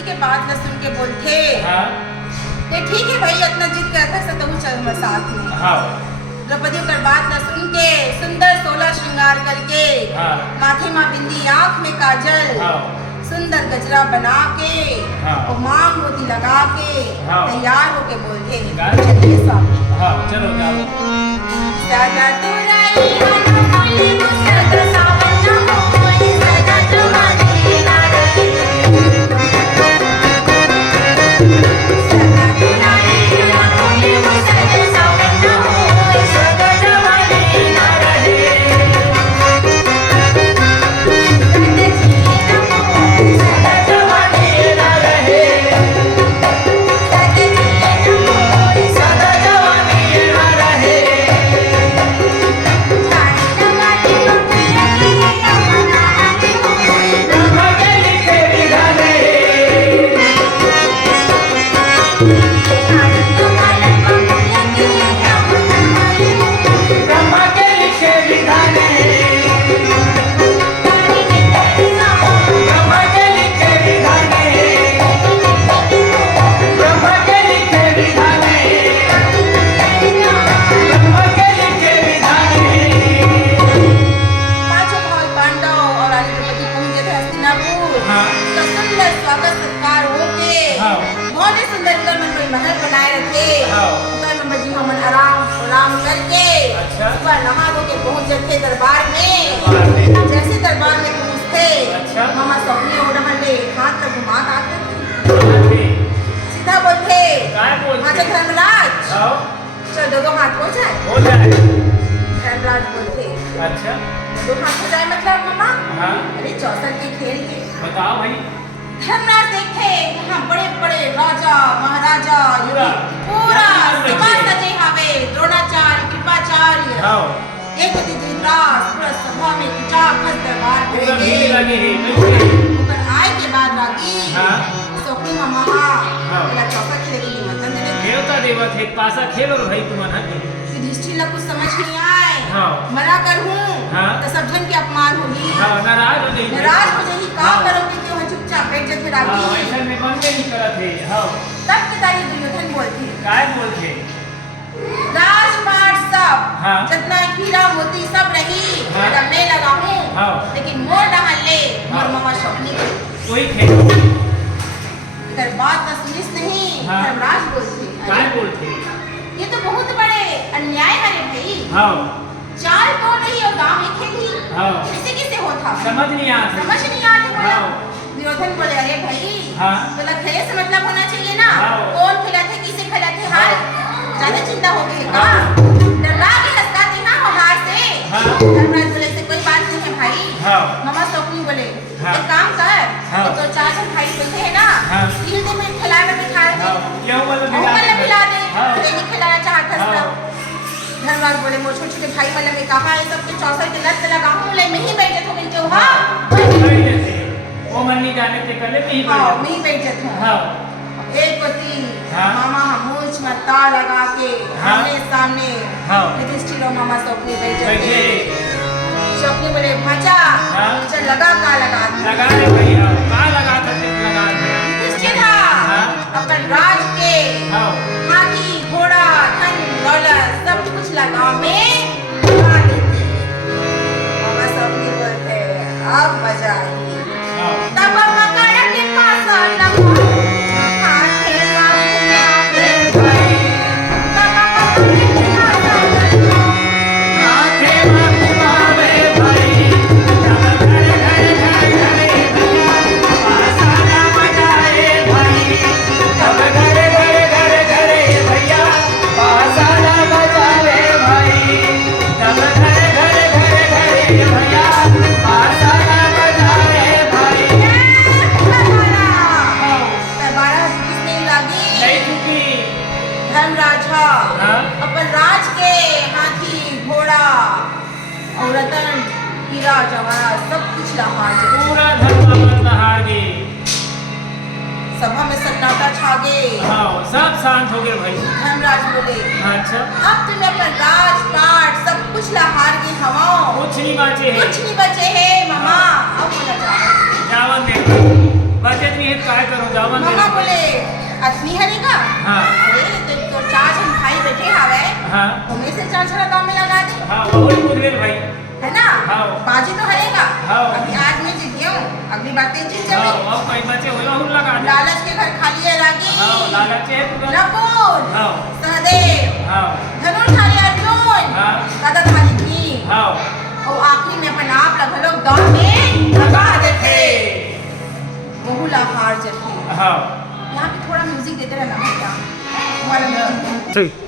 द्रौपदी के बात न सुन के बोलते हाँ ये ठीक है भाई, इतना जिद करता है तो चल मैं साथ में। हाँ द्रौपदी का बात न सुन के सुंदर 16 श्रृंगार करके हाँ माथे माँ बिंदी, आँख में काजल, हाँ सुंदर गजरा बना के हाँ। और मांग मोती लगा के हाँ। तैयार होके बोलते हैं गा- चलिए स्वामी। हाँ चलो जाओ। सदा तुरई हन मोली मुसद सावन होई, सदा जवानी ना रहे। सदा तुरई हन मोली मुसद सावन होई, सदा जवानी ना रहे। सदा जीना मोई, सदा जवानी ना रहे। सदा जीना मोई, सदा जवानी ना रहे। दरबार में जैसे दरबार में पहुंचते अच्छा। मामा सपने उड़हले हाथ तक घुमा आते सीधा बोलते काय बोलते? अच्छा धर्मराज हाँ चल दो हाथ हो जाए। हो जाए। धर्मराज बोलते अच्छा 2 हाथ हो जाए मतलब मामा? हाँ अरे 64 के खेल के बताओ भाई। धर्मराज देखे वहाँ बड़े बड़े राजा महाराजा पूरा पूरा सभा सजे हवे, द्रोणाचार्य कृपाचार्य हाँ एक धृतराष्ट्र पूरा सभा में खचाखच दरबार पूरा भीड़ करेंगे। लगे है नहीं? ऊपर आए के बाद रागी हाँ सोपनी मामा हाँ। बोला चौका खेले के लिए मतन दे देते। देवता देवत है पासा खेलो रे भाई तुम्हारा के। युधिष्ठिर ला कुछ समझ नहीं आए हाँ। मना कर हूँ हाँ। तो सब जन के अपमान होगी, हाँ नाराज हो जाएगी। नाराज हो जाएगी। काम हाँ। करोगे क्यों चुपचाप बैठ जाते हाँ रागी। ऐसा में बनते नहीं करत है। हाँ तब के तारी दुर्योधन बोलती काय बोलते? राजपाट सब हाँ। जितना हीरा मोती सब रही हाँ। जब मैं लगा हूँ हाँ। लेकिन मोर डहल ले हाँ। मोर मामा शौकनी को कोई खेल इधर बात न सुनिस नहीं। हाँ। धर्मराज बोलते काय अरे बोलते? ये तो बहुत बड़े अन्याय है रे भाई। हाँ चाल तो नहीं और गाँव में खेली हाँ कैसे कैसे होता समझ नहीं आता। समझ नहीं आता बोला। हाँ। दुर्योधन बोले अरे भाई हाँ। बोला खेले से मतलब होना चाहिए ना, हाँ। कौन खिलाते किसे खिलाते हार ज्यादा चिंता हो गई का। हाँ। डरा के हंसते ना हो हार से। हाँ। धर्मराज बोले से कोई बात नहीं है भाई। हाँ मामा स्वप्नी बोले हाँ। एक काम कर हाँ। तो 4 जन भाई बैठे हैं ना हाँ। 3 दिन में खिला में बिठा दे। हाँ क्यों बोलो वो वाला खिला दे हाँ नहीं खिलाना चाहता हाँ। सब। धर्मराज बोले वो छोटे छोटे भाई वाले में कहा है सबके 64 के लत लगा हूँ ले मैं ही बैठे हो मिलते हो। हाँ बैठ जाते। वो मन नहीं जाने के कले में ही बैठ हाँ जाते। मैं ही बैठे हूँ। हाँ एक पति हाँ। मामा मूछ में तार लगा के हाँ। आमने सामने हाँ। युधिष्ठिर और मामा स्वप्नी बैठे बैठे थे। स्वप्नी बोले भाचा हाँ। चल लगा का लगा लगा दे भाई। हाँ कहाँ लगा था लगा दे। युधिष्ठिर हाँ। अपन राज के हाँ हाथी घोड़ा धन दौलत सब कुछ लगा में लगा देते। मामा स्वप्नी बोलते अब मजा आई। हाँ तब मकड़ के पास लगा हाथे बाबू भाई। तब मकड़ के पास लगा आखे मावे भाई। जब घर घर घर घरे भैया पासाना बजाए भाई। जब घर घर घर घरे भैया पासाना बजाए भाई। जब घर घर घर घरे भैया पासाना बजाए भाई। नहीं चुकी। धर्मराजा हाँ अपन राज के हाथी घोड़ा और रतन हीरा जवाहरात सब कुछ लहा गए। पूरा धर्म हार गए। सभा में सन्नाटा छा गए। हाँ सब शांत हो गए भाई। धर्मराज बोले अच्छा अब तुम्हें अपन राजपाट सब कुछ लहार के हवाओं कुछ नहीं बाचे है। कुछ नहीं बचे है मामा। अब बोला जाओ जावन दे। बचत नहीं है काय करो जाओ मामा मंदिर बोले असली हरेगा हाँ अरे तो चार जन भाई बैठे हवे हाँ उनमें से चार छड़ा गांव में लगा दे हाँ बहुत बुझले भाई है ना हाँ। बाजी तो हरेगा हाँ। अभी आज मैं जीत गया हूँ अगली बातें जीत हाँ जाऊंगी और कई बच्चे हुए और लगा दे लालच के घर खाली है रागी हाँ लालच है पूरा नकुल हाँ सहदेव हाँ धनुर्धारी अर्जुन हाँ गदाधारी भीम हाँ और आखिरी में अपन आप लगा लोग दौड़ में लगा देते बहुला हार जटे हाँ यहाँ पे थोड़ा म्यूजिक देते रहना भैया वाला म्यूजिक ठीक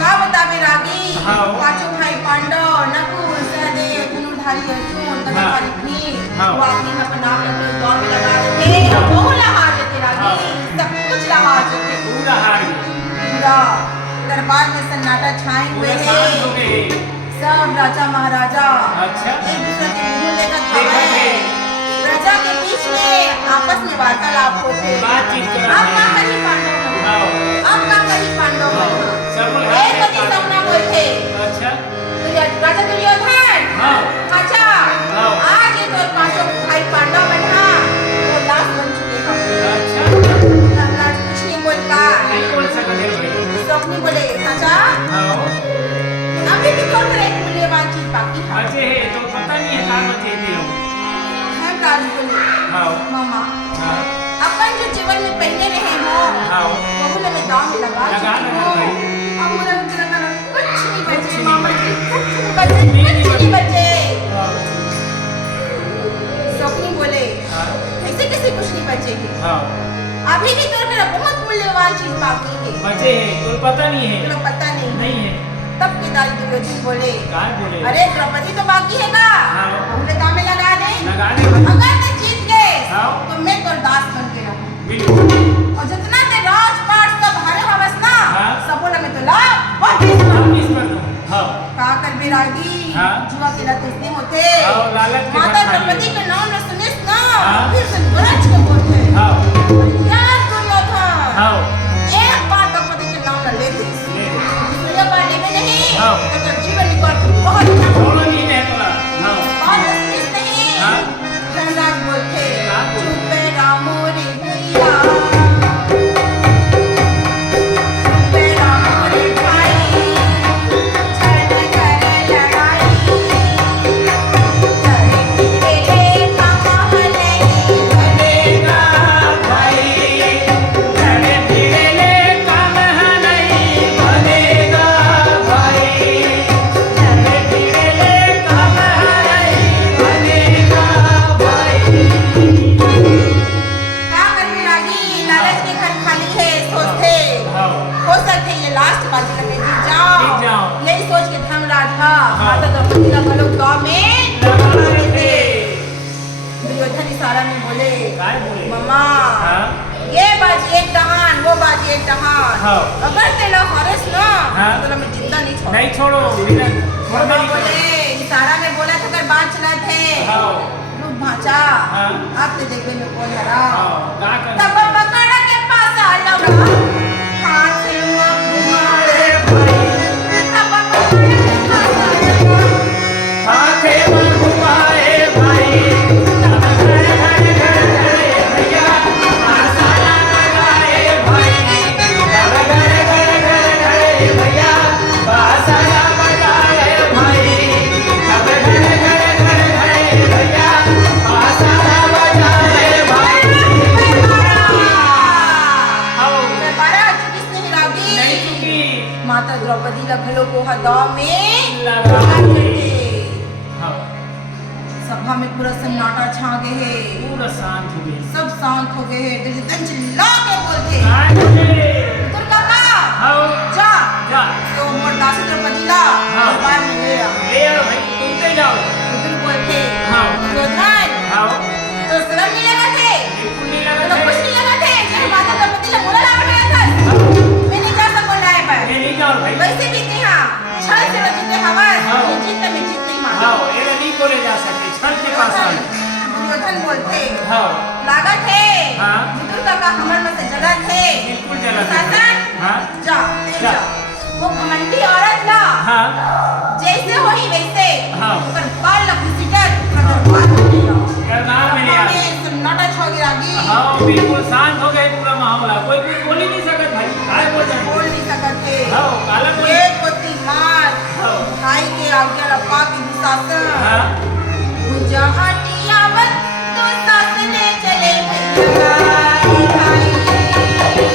का बतावे रागी हाँ। पांचों भाई पांडव नकुल सहदेव धनुर्धारी अर्जुन गदाधारी भीम हाँ। वो आखिरी में अपन आप लगा लोग दौड़ में लगा देते बहुला हार जटे रागी हाँ। सब कुछ लहार जटे पूरा हार गया पूरा दरबार में सन्नाटा छाए हुए पूरा शांत हो है गए सब राजा महाराजा अच्छा एक दूसरे के मुंह लेकर देखो खड़े हैं जी। प्रजा के बीच में आपस में वार्तालाप होते बातचीत कर अब रहे का हैं कहीं पांडव बना हाँ अब का कहीं पांडव हाँ। बना सब लोग एक कभी सपना बोलते अच्छा राजा दुर्योधन हाँ अच्छा हाँ। आज ये तो पांचों भाई पांडव बना वो लाश बन चुके हैं अच्छा धर्मराज कुछ नहीं बोलता नहीं बोल सकते भाई स्वप्नी बोले अच्छा हाँ अभी भी कौन करे एक मूल्यवान चीज बाकी है बचे है तो पता नहीं है कहाँ बचे थे लोग धर्मराज बोले हाँ मामा हाँ अपन जो जीवन में पहले रहे हो हाँ बहुल में दाम में लगा लगा चुके लगा हो भाई। अब मुझे लगा कुछ नहीं कुछ बचे नहीं मामा बचे। जी कुछ नहीं बचे कुछ नहीं बचे हाँ स्वप्नी बोले हाँ ऐसे कैसे कुछ नहीं बचेगी हाँ अभी भी तेरे मेरा बहुत मूल्यवान चीज बाकी है बचे है तो पता नहीं है तुझे पता नहीं नहीं है तब पिताजी दुर्योधन बोले कहाँ बोले अरे द्रौपदी तो बाकी है ना हाँ। बहुले दाम में लगा दे लगा दे भाई अगर मैं जीत गए हाँ। तो मैं तो दास बन के रहूं बिल्कुल और जितना ते राजपाट सब हरे हवस ना हाँ। सब बोला मैं तो ला वापिस हम इस पर दो हाँ का कर बेरागी हाँ। जुआ के लत इसने होते हाँ, लालच के माता घर खाली द्रौपदी के नाम न सुनिस ना हाँ। फिर से गरज के बोलते हाँ यार दुर्योधन हाँ एक बार द्रौपदी के नाम न ले दे ले दे। दूसरी बार लेंगे नहीं हाँ। तो तेरा जीवन निकाल के बहुत छोड़ो नहीं है तोला हाँ बहुत मुश्किल नहीं हाँ। धनराज बोलते क्या बोलते? चुप है रामो रे भैया चुप है रामो रे भाई छल कर लड़ाई करे बिगड़े काम नहीं बनेगा भाई तेरे बिगड़े काम नहीं बनेगा भाई तेरे बिगड़े काम नहीं बनेगा भाई क्या करने लगी लालच के घर खाली है सोचते हाँ हो सकते ये लास्ट बाजी में जीत जीत जाओ। यही सोच के धर्मराज हाँ हाँ। माता द्रौपदी का लोग गाँव में लगा लगा रहे रहे थे। थे दुर्योधन इशारा में बोले काय बोले मम्मा हाँ ये बाजी एक डहान वो बाजी एक डहान हाँ। अगर तेरा हरस ना हाँ। तो मैं जिंदा नहीं छोड़ नहीं छोड़ो बिना छोड़ना मम्मा नहीं बोले इशारा में बोला तो कर बात चला थे हाँ रूप भाचा हाँ। अब तो देखने में कौन हरा हाँ का कर तब पकड़ के पास आ लगा हाथ में घुमाए तब पकड़ के पास आ लगा हाथे में घुमाए भाई तब घर घर घर घर भैया आसाना लगाए भाई तब घर घर घर घर भैया आसाना लगाए भाई तब घर घर घर घर भैया आसाना बजाए भाई आओ मैं बारह किसने हिलागी नहीं चुकी माता द्रौपदी लखलो को हदा में लगा दी। हाँ सभा में पूरा सन्नाटा छा गए है पूरा शांत हो गई सब शांत हो गए हैं दुर्योधन चिल्ला के बोलते काय बोले दुर्गा का आओ जा जा तो मोर दासी द्रौपदी ला हाँ। दरबार में ले आ ले आओ भाई तुम से जाओ बुजुर्ग बोलते हाँ। दुर्योधन आओ तो शर्म नहीं लगा थे बिल्कुल नहीं तो लगा कुछ था नहीं लगा थे जब माता द्रौपदी ने बोला लगा गया था मैं नहीं जा सकूं लाए पर ये नहीं जाओ भाई वैसे भी थे हाँ छल से जीते हवा हाँ। ये जीतने में जीत नहीं माना आओ ये नहीं बोले जा सकते छल के पास आओ दुर्योधन बोलते हाँ लागत है हाँ। बुजुर्ग का हमर में से जगत है बिल्कुल जगत है। शासन हाँ जा जा। जा वो घमंडी औरत ला हाँ जैसे हो ही वैसे हाँ। पर बाल ला घुसीटर अगर बात नहीं आओ करनाल में ले आओ में सन्नाटा छा गया आगे। हाँ बिल्कुल शांत हो गए पूरा मामला, कोई कुछ बोल ही नहीं सकत भाई, काय बोल रहे बोल नहीं सकत थे। हाँ काला कोई एक होती मार हाँ भाई के आज्ञा रब्बा की दुशासन हाँ पूजा हटियावत तो सासने चले भैया भाई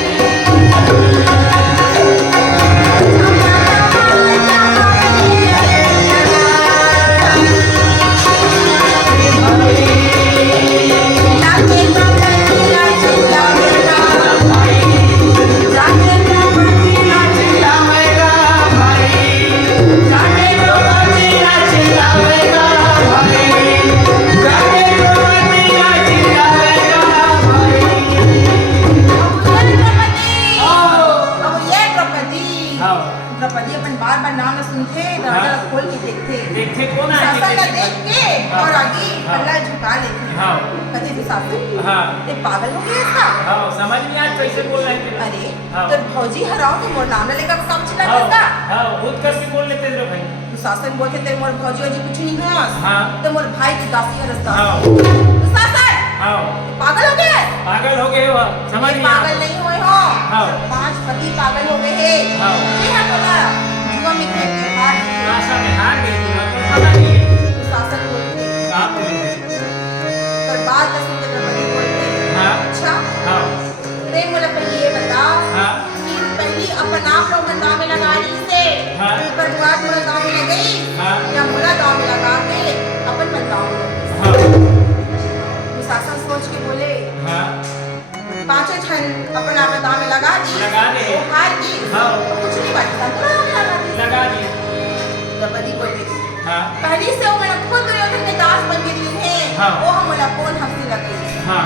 द्रौपदी अपन बार बार नाम न सुनते दरवाजा खोल के देखते कौन है शासन का देख के हाँ। और आगे हाँ। पल्ला झुका लेते हाँ कहते थे शासन हाँ ये पागल हो गया इसका हाँ समझ नहीं आज कैसे बोल रहे थे अरे हाँ। तो भौजी हराओ तो मोर नाम न लेकर काम चला हाँ करता हाँ खुद करके बोल लेते थे भाई तो शासन बोलते थे मोर भौजी वजी कुछ नहीं हो हाँ तो मोर भाई की दासी है रास्ता हाँ तो शासन हाँ पागल हो गए पागल हो गए हो समझ नहीं पागल आया नहीं हुए हो हाँ 5 पति पागल हो गए हैं हाँ ये है बोला जुआ में खेल के हार आशा में हार गए तो पता नहीं तो शासन बोलते आप बोलते पर बात न सुनकर द्रौपदी बोलते हाँ अच्छा हाँ प्रेम वाला पहले ये बता हाँ कि पहली अपन आप लोग मन दाव में लगा रही से हाँ पर बुआ पूरा गाँव में लग गई हाँ या पूरा गाँव में लगा के अपन मन गाँव में लग गई हाँ तो शासन सोच के बोले हाँ पांचों छन अपन आप दाव में लगा दी लगा दे। वो हार की हाँ। तो कुछ नहीं बचा पूरा गाँव में लगा दी लगा दी द्रौपदी बोलते हाँ पहली से वो मेरा खुद दुर्योधन के दास बन के लिए है हाँ। वो हम बोला कौन हमसे लगे हाँ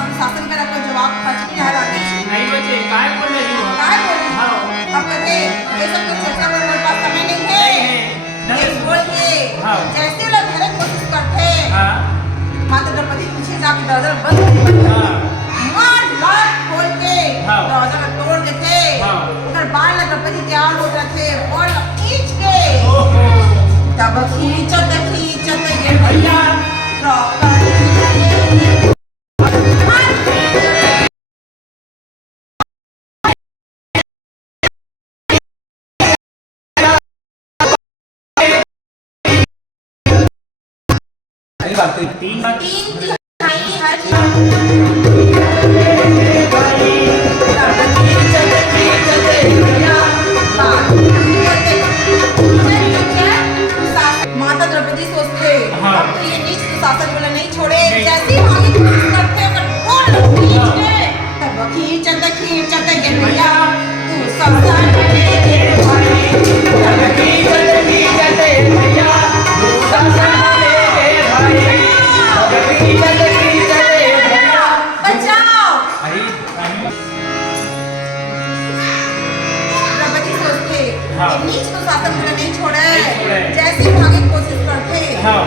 अब शासन का कोई जवाब पचकी नहीं आ गई नहीं बचे काय बोल रही हो काय बोली हाँ अब कहते ये सब कुछ चर्चा में मेरे पास समय नहीं है नहीं ये बोल के हाँ। जैसे लोग घर कोशिश करते हाँ माता द्रौपदी पीछे जाके दरवाजा बंद कर दिया हाँ मार लात खोल के हाँ। दरवाजा को तोड़ देते हाँ। उधर बाल में द्रौपदी तैयार हो रहे थे और खींच के ओहो तब खींचत ये भैया द्रौपदी तीन बार तीन तिहाई हर माता द्रौपदी सोचते हाँ। अब तो ये नीच शासन बोला नहीं छोड़े नहीं। जैसे ही आगे कोशिश करते अगर बोल खींच के तब खींचते ये भैया तू संसार में बचाओ अरे द्रौपदी सोचते हाँ। ये नीच तो शासन बोला नहीं छोड़े नहीं छोड़े। जैसे ही आगे कोशिश करते हाँ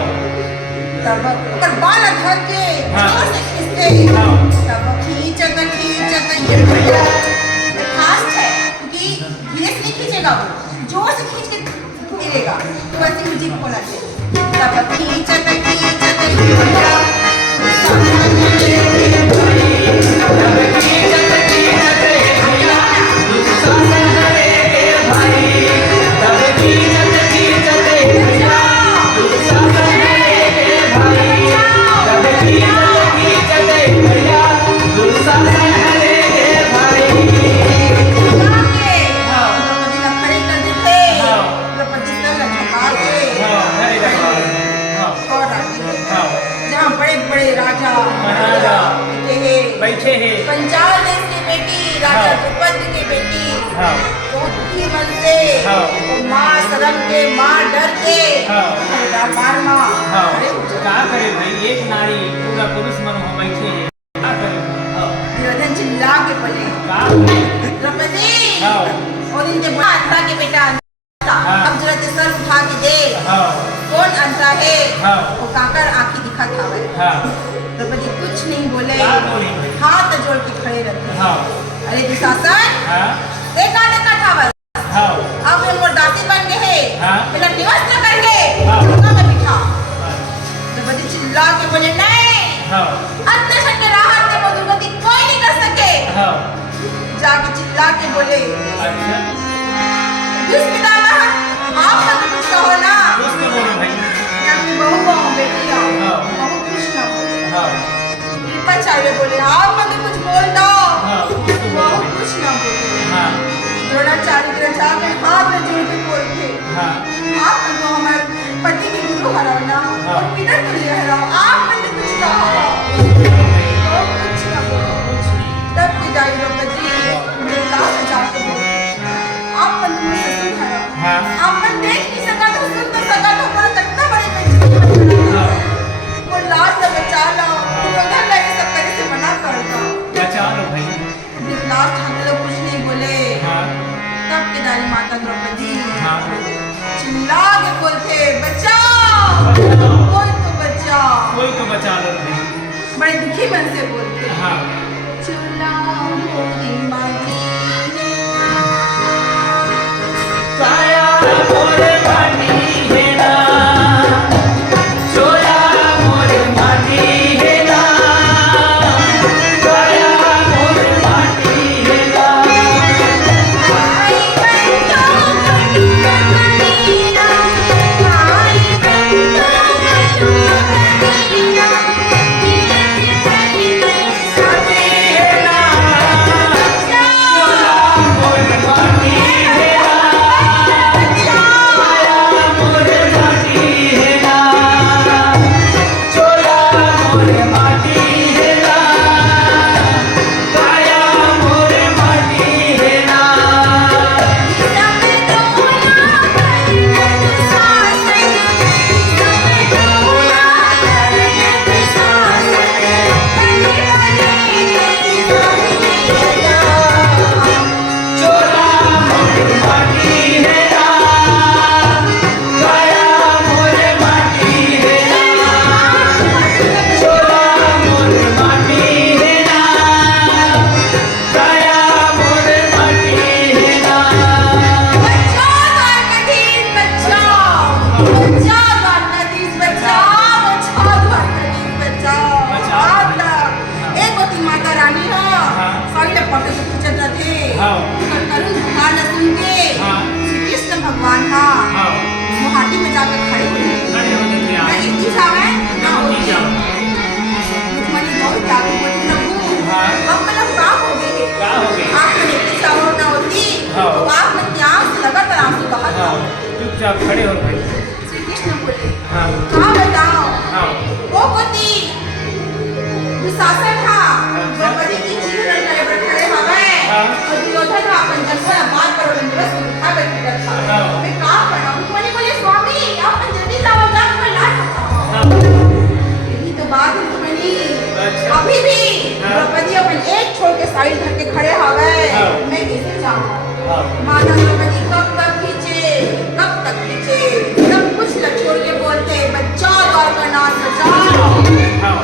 तब ओकर बाल धर के हाँ। जोर से खींचते हाँ। तब खींचत ये भैया फास्ट है क्योंकि धीरे से नहीं खींचेगा वो जोर से खींच के गिरेगा तो वैसे म्यूजिक होना चाहिए तब खींचत ये भैया द्रौपदी का खड़े कर देते हाँ। द्रौपदी सर झुका के हाँ अरे हाँ और आगे हाँ जहाँ बड़े बड़े राजा महाराजा बैठे हैं पंचाल देश की बेटी राजा हाँ। द्रौपदी की बेटी हाँ तो दुखी मन से हाँ। वो माँ शर्म के माँ डर के हाँ। दरबार माँ हाँ खड़े हो जाते। क्या करे भाई एक नारी पूरा पुरुष मन हो बैठे हैं क्या करे हाँ दुर्योधन चिल्ला के बोले क्या करे द्रौपदी हाँ और इनके बड़ा अंतरा के बेटा हाँ। अब जरा ते सर उठा के दे हाँ कौन अंतरा है हाँ। वो काकर आंखी दिखा था हाँ द्रौपदी कुछ नहीं बोले क्या बोली भाई? हाथ जोड़ के खड़े रहते हाँ अरे दुशासन हाँ देखा ठावल हाँ अब हम मोर दासी बन गए हैं हाँ। पहले निवास न करके हाँ। झुका में बिठा द्रौपदी चिल्ला के बोले नहीं हाँ अत्याचार के राहत ने वो दुर्गति कोई नहीं कर सके। हाँ जाके चिल्ला के बोले अच्छा पितामह आप मत कुछ कहो ना। कुछ तो बोलो भाई। मैं अपनी बहू को बेटिया हाँ। बहुत कुछ ना बोले। हाँ कृपाचार्य बोले आप मत कुछ बोल दो। हाँ कुछ तो बोलो बहुत भाई। कुछ ना बोले। हाँ द्रोणाचार्य के जाकर हाथ में जोड़ के बोलते हाँ आप तो हमारे पति के गुरु हराओ ना हाँ। और पिता तुल्य हराओ। आप मत कुछ कहो। बहुत कुछ ना बोले। कुछ नहीं। तब पिताई द्रौपदी देवता से जाकर बोलते आप मन मुझसे सुन हराओ। हाँ आप मन देख नहीं सका तो सुन तो सका तो बोला कितना बड़े बेइज्जती बना। हाँ वो लाज से बचा लो उधर लगे सब करे से मना कर दो। बचा लो भाई। लास्ट हम लोग कुछ नहीं बोले। हाँ तब केदारी माता द्रौपदी हाँ चिल्ला के बोलते बचाओ कोई तो बचाओ। कोई तो बचा लो भाई। बड़े दुखी मन से बोलते हाँ चिल्लाओ मोरी माटी काया मोरे माटी है ना चोला मोरे माटी है ना काया मोरे माटी है ना आई बंदो कटुआ कमीना आई बंदो कटुआ कमीना माटी है ना चोला मोरे माटी है ना काया मोरे माटी है ना चोला मोरे माटी है ना काया मोरे माटी है ना चोला मोरे माटी है ना काया मोरे माटी है ना चोला मोरे माटी है ना काया मोरे माटी है ना भगवान का हाँ मोहाटी में जाकर खड़े हो गए। खड़े हो जाते हैं मैं इस चीज आवे ना आप होती जी जाओ रुक्मणी बहुत त्याग बोली प्रभु हाँ अब मतलब का हो गए क्या हो गया आप में इतनी चाहो ना होती हाँ। तो आप में त्याग से लगातार आंसू बहाता हाँ चुपचाप खड़े हो भाई श्री कृष्ण बोले हाँ हाँ बताओ हाँ वो पति दुशासन था द्रौपदी की जीव लड़का पर खड़े हो गए हाँ। और दुर्योधन का अपन जन्म बात करो दिवस को उठा बैठ रखा हाँ। मैं का पढ़ा रुक्मणी बोले स्वामी आप जल्दी जाओ जाकर मैं लाट बताओ हाँ यही तो बात है रुक्मणी अच्छा। अभी भी हाँ। द्रौपदी अपन एक छोड़ के साइड धर के खड़े हो गए हाँ। मैं कैसे जाऊँ हाँ माता द्रौपदी कब तक खींचे सब कुछ न छोड़ के बोलते बचाओ द्वारकानाथ बचाओ हाँ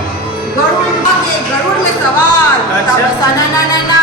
गरुड़ में सवार अच्छा। तब ना ना ना ना